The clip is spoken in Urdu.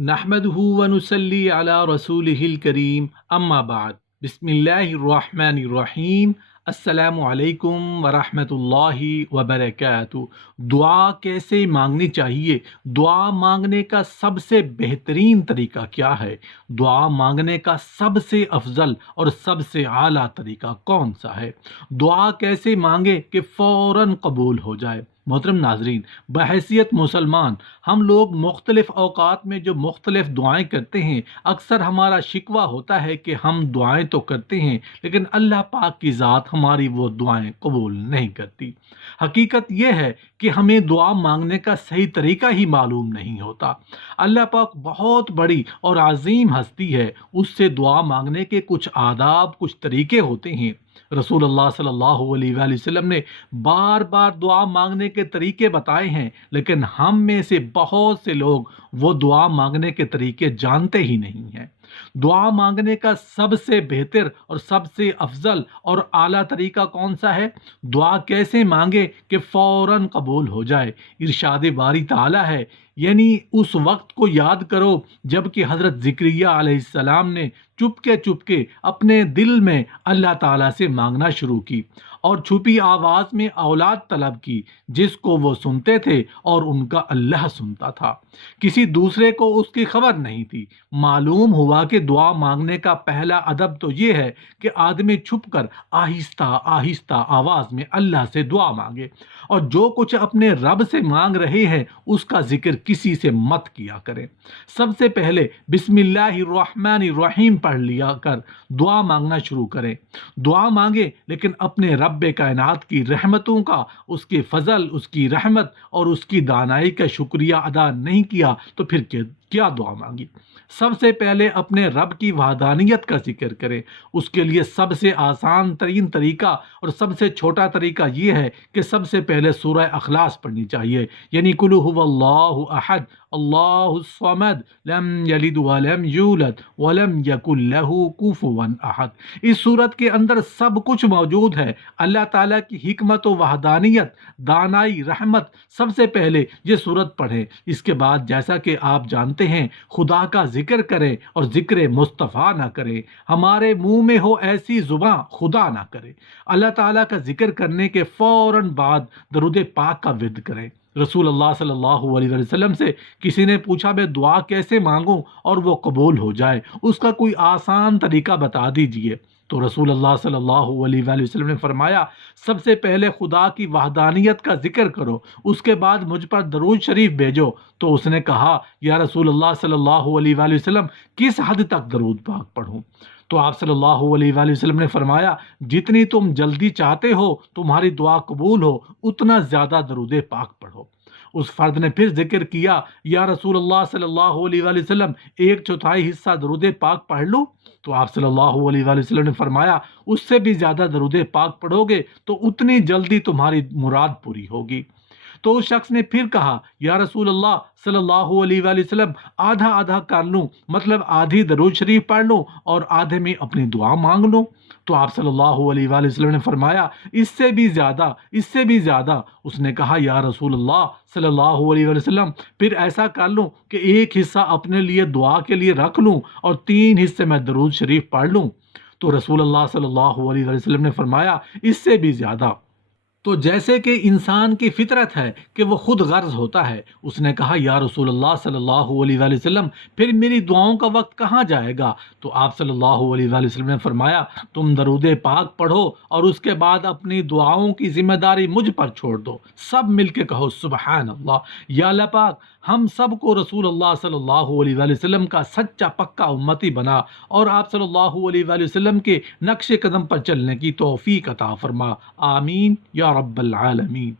نحمده ونصلي على رسوله الكريم اما بعد بسم اللہ الرحمن الرحیم السلام علیکم ورحمۃ اللہ وبرکاتہ۔ دعا کیسے مانگنی چاہیے؟ دعا مانگنے کا سب سے بہترین طریقہ کیا ہے؟ دعا مانگنے کا سب سے افضل اور سب سے اعلیٰ طریقہ کون سا ہے؟ دعا کیسے مانگے کہ فوراً قبول ہو جائے؟ محترم ناظرین، بحیثیت مسلمان ہم لوگ مختلف اوقات میں جو مختلف دعائیں کرتے ہیں، اکثر ہمارا شکوہ ہوتا ہے کہ ہم دعائیں تو کرتے ہیں لیکن اللہ پاک کی ذات ہماری وہ دعائیں قبول نہیں کرتی۔ حقیقت یہ ہے کہ ہمیں دعا مانگنے کا صحیح طریقہ ہی معلوم نہیں ہوتا۔ اللہ پاک بہت بڑی اور عظیم ہستی ہے، اس سے دعا مانگنے کے کچھ آداب، کچھ طریقے ہوتے ہیں۔ رسول اللہ صلی اللہ علیہ وآلہ وسلم نے بار بار دعا مانگنے کے طریقے بتائے ہیں، لیکن ہم میں سے بہت سے لوگ وہ دعا مانگنے کے طریقے جانتے ہی نہیں ہیں۔ دعا مانگنے کا سب سے بہتر اور سب سے افضل اور اعلیٰ طریقہ کون سا ہے؟ دعا کیسے مانگے کہ فوراً قبول ہو جائے؟ ارشاد باری تعالیٰ ہے، یعنی اس وقت کو یاد کرو جب کہ حضرت زکریا علیہ السلام نے چپ کے اپنے دل میں اللہ تعالیٰ سے مانگنا شروع کی اور چھپی آواز میں اولاد طلب کی، جس کو وہ سنتے تھے اور ان کا اللہ سنتا تھا۔ کسی دوسرے کو اس کی خبر نہیں تھی۔ معلوم ہوا کہ دعا مانگنے کا پہلا ادب تو یہ ہے کہ آدمی چھپ کر آہستہ آہستہ آواز میں اللہ سے دعا مانگے، اور جو کچھ اپنے رب سے مانگ رہے ہیں اس کا ذکر کسی سے مت کیا کریں۔ سب سے پہلے بسم اللہ الرحمن الرحیم پڑھ لیا کر دعا مانگنا شروع کریں۔ دعا مانگے لیکن اپنے رب کائنات کی رحمتوں کا، اس کے فضل، اس کی رحمت اور اس کی دانائی کا شکریہ ادا نہیں کیا تو پھر کیا دعا مانگی؟ سب سے پہلے اپنے رب کی وحدانیت کا ذکر کریں۔ اس کے لیے سب سے آسان ترین طریقہ اور سب سے چھوٹا طریقہ یہ ہے کہ سب سے پہلے سورہ اخلاص پڑھنی چاہیے، یعنی قل هو اللہ احد اللہ الصمد لم یلد ولم یولد ولم یکن لہ کفوا احد۔ اس سورت کے اندر سب کچھ موجود ہے۔ اللہ تعالیٰ کی حکمت و وحدانیت، دانائی، رحمت، سب سے پہلے یہ سورت پڑھیں۔ اس کے بعد جیسا کہ آپ جانتے ہیں خدا کا ذکر کریں اور ذکر مصطفیٰ نہ کریں۔ ہمارے منہ میں ہو ایسی زباں خدا نہ کرے۔ اللہ تعالیٰ کا ذکر کرنے کے فوراً بعد درود پاک کا ورد کریں۔ رسول اللہ صلی اللہ علیہ وسلم سے کسی نے پوچھا میں دعا کیسے مانگوں اور وہ قبول ہو جائے، اس کا کوئی آسان طریقہ بتا دیجئے۔ تو رسول اللہ صلی اللہ علیہ وآلہ وسلم نے فرمایا، سب سے پہلے خدا کی وحدانیت کا ذکر کرو، اس کے بعد مجھ پر درود شریف بھیجو۔ تو اس نے کہا، یا رسول اللہ صلی اللہ علیہ وآلہ وسلم کس حد تک درود پاک پڑھوں؟ تو آپ صلی اللہ علیہ وآلہ وسلم نے فرمایا، جتنی تم جلدی چاہتے ہو تمہاری دعا قبول ہو اتنا زیادہ درود پاک پڑھو۔ اس فرد نے پھر ذکر کیا، یا رسول اللہ صلی اللہ علیہ وآلہ وسلم 1/4 حصہ درود پاک پڑھ لوں؟ تو آپ صلی اللہ علیہ وآلہ وسلم نے فرمایا، اس سے بھی زیادہ درود پاک پڑھو گے تو اتنی جلدی تمہاری مراد پوری ہوگی۔ تو اس شخص نے پھر کہا، یا رسول اللہ صلی اللہ علیہ وآلہ وسلم آدھا آدھا کر لوں، مطلب آدھی درود شریف پڑھ لوں اور آدھے میں اپنی دعا مانگ لوں؟ تو آپ صلی اللہ علیہ وآلہ وسلم نے فرمایا، اس سے بھی زیادہ۔ اس نے کہا، یا رسول اللہ صلی اللہ علیہ وآلہ وسلم پھر ایسا کر لوں کہ 1 حصہ اپنے لیے دعا کے لیے رکھ لوں اور 3 حصے میں درود شریف پڑھ لوں؟ تو رسول اللہ صلی اللہ علیہ وآلہ وسلم نے فرمایا، اس سے بھی زیادہ۔ تو جیسے کہ انسان کی فطرت ہے کہ وہ خود غرض ہوتا ہے، اس نے کہا، یا رسول اللہ صلی اللہ علیہ وآلہ وسلم پھر میری دعاؤں کا وقت کہاں جائے گا؟ تو آپ صلی اللہ علیہ وآلہ وسلم نے فرمایا، تم درود پاک پڑھو اور اس کے بعد اپنی دعاؤں کی ذمہ داری مجھ پر چھوڑ دو۔ سب مل کے کہو سبحان اللہ۔ یا اللہ پاک ہم سب کو رسول اللہ صلی اللہ علیہ وآلہ وسلم کا سچا پکا امتی بنا اور آپ صلی اللہ علیہ وآلہ وسلم کے نقش قدم پر چلنے کی توفیق عطا فرما، آمین یا رب العالمین۔